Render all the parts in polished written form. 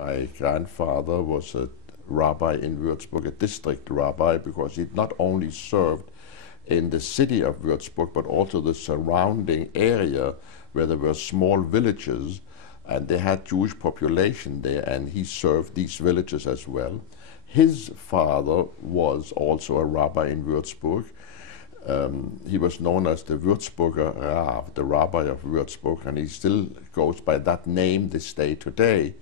My grandfather was a rabbi in Würzburg, a district rabbi, because he not only served in the city of Würzburg, but also the surrounding area where there were small villages, and they had Jewish population there, and he served these villages as well. His father was also a rabbi in Würzburg. He was known as the Würzburger Rav, the rabbi of Würzburg, and he still goes by that name this day today.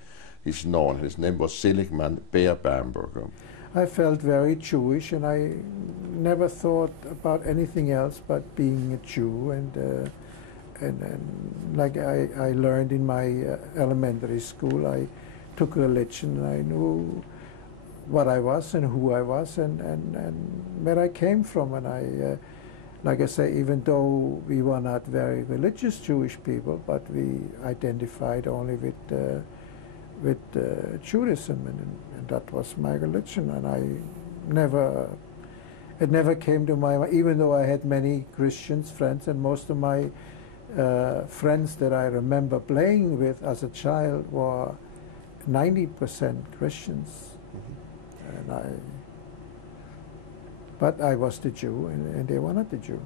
He's known. His name was Seligman Beer Bamberger. I felt very Jewish, and I never thought about anything else but being a Jew. And like I learned in my elementary school, I took religion, and I knew what I was and who I was and where I came from. And I, like I say, even though we were not very religious Jewish people, but we identified only with Judaism, and that was my religion. And it never came to my mind, even though I had many Christians friends, and most of my friends that I remember playing with as a child were 90% Christians. But I was the Jew, and they were not the Jew.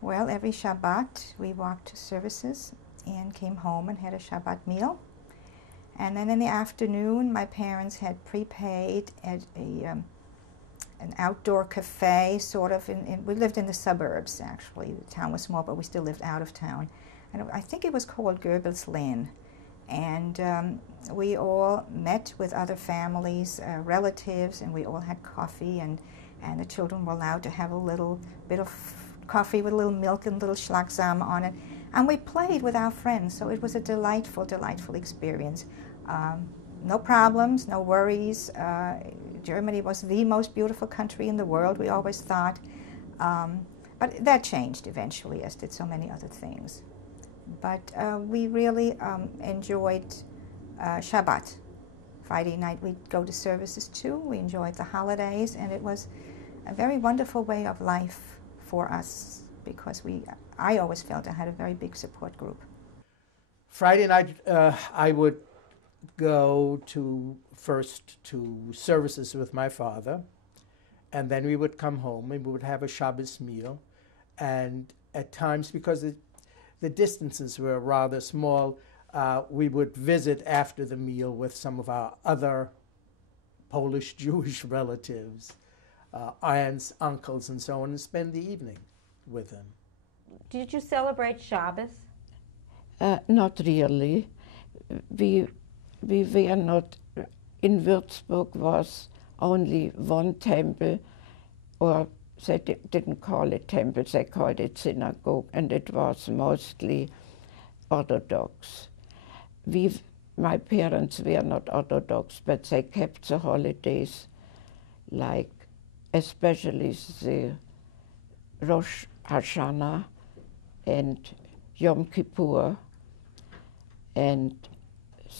Well, every Shabbat we walked to services and came home and had a Shabbat meal. And then in the afternoon, my parents had prepaid at an outdoor cafe, sort of. We lived in the suburbs, actually. The town was small, but we still lived out of town. And I think it was called Goebbels Lane. And we all met with other families, relatives, and we all had coffee, and the children were allowed to have a little bit of coffee with a little milk and a little schlagsam on it. And we played with our friends, so it was a delightful, delightful experience. No problems, no worries. Germany was the most beautiful country in the world, we always thought. But that changed eventually, as did so many other things. But we really enjoyed Shabbat. Friday night we'd go to services too. We enjoyed the holidays, and it was a very wonderful way of life for us, because I always felt I had a very big support group. Friday night I would go first to services with my father, and then we would come home and we would have a Shabbos meal. And at times, because the distances were rather small, we would visit after the meal with some of our other Polish Jewish relatives, aunts, uncles, and so on, and spend the evening with them. Did you celebrate Shabbos? Not really. We were not, in Würzburg was only one temple, or they didn't call it temple, they called it synagogue, and it was mostly Orthodox. My parents were not Orthodox, but they kept the holidays, like especially the Rosh Hashanah and Yom Kippur, and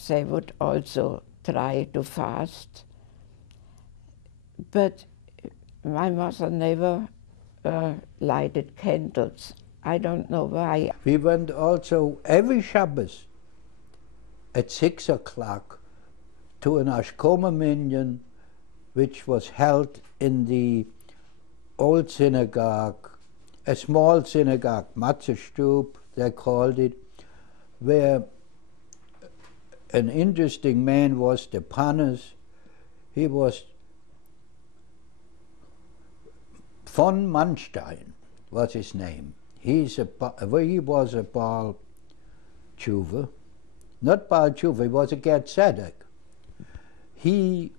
they would also try to fast. But my mother never lighted candles. I don't know why. We went also every Shabbos at 6 o'clock to an Ashkoma minyan, which was held in the old synagogue, a small synagogue, Matzestub, they called it, where an interesting man was the Panis. He was von Manstein, was his name. He was a Baal Tshuva, not Baal Tshuva, he was a Ger Tzedek. He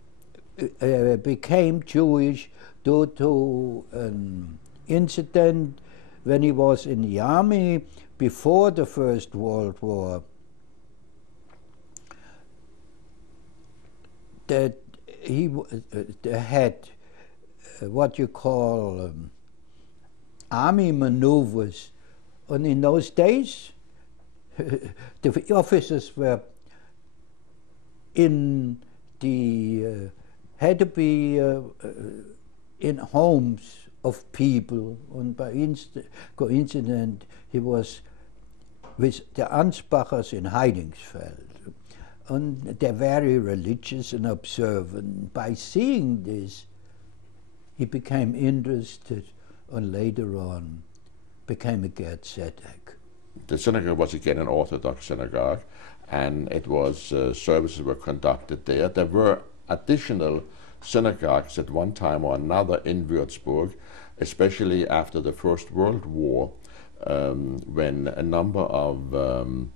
became Jewish due to an incident when he was in the army before the First World War, that he had what you call army maneuvers. And in those days, the officers were in the, had to be in homes of people. And by coincidence, he was with the Ansbachers in Heidingsfeld. and they're very religious and observant. By seeing this, he became interested, and later on became a Gerd Tzedek. The synagogue was again an Orthodox synagogue, and it was services were conducted there. There were additional synagogues at one time or another in Würzburg, especially after the First World War, when a number of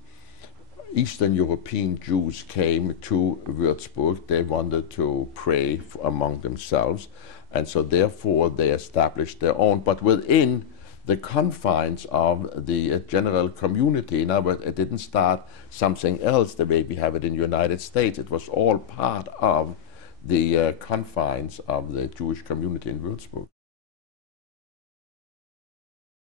Eastern European Jews came to Würzburg. They wanted to pray among themselves, and so therefore they established their own, but within the confines of the general community. Now, it didn't start something else the way we have it in the United States. It was all part of the confines of the Jewish community in Würzburg.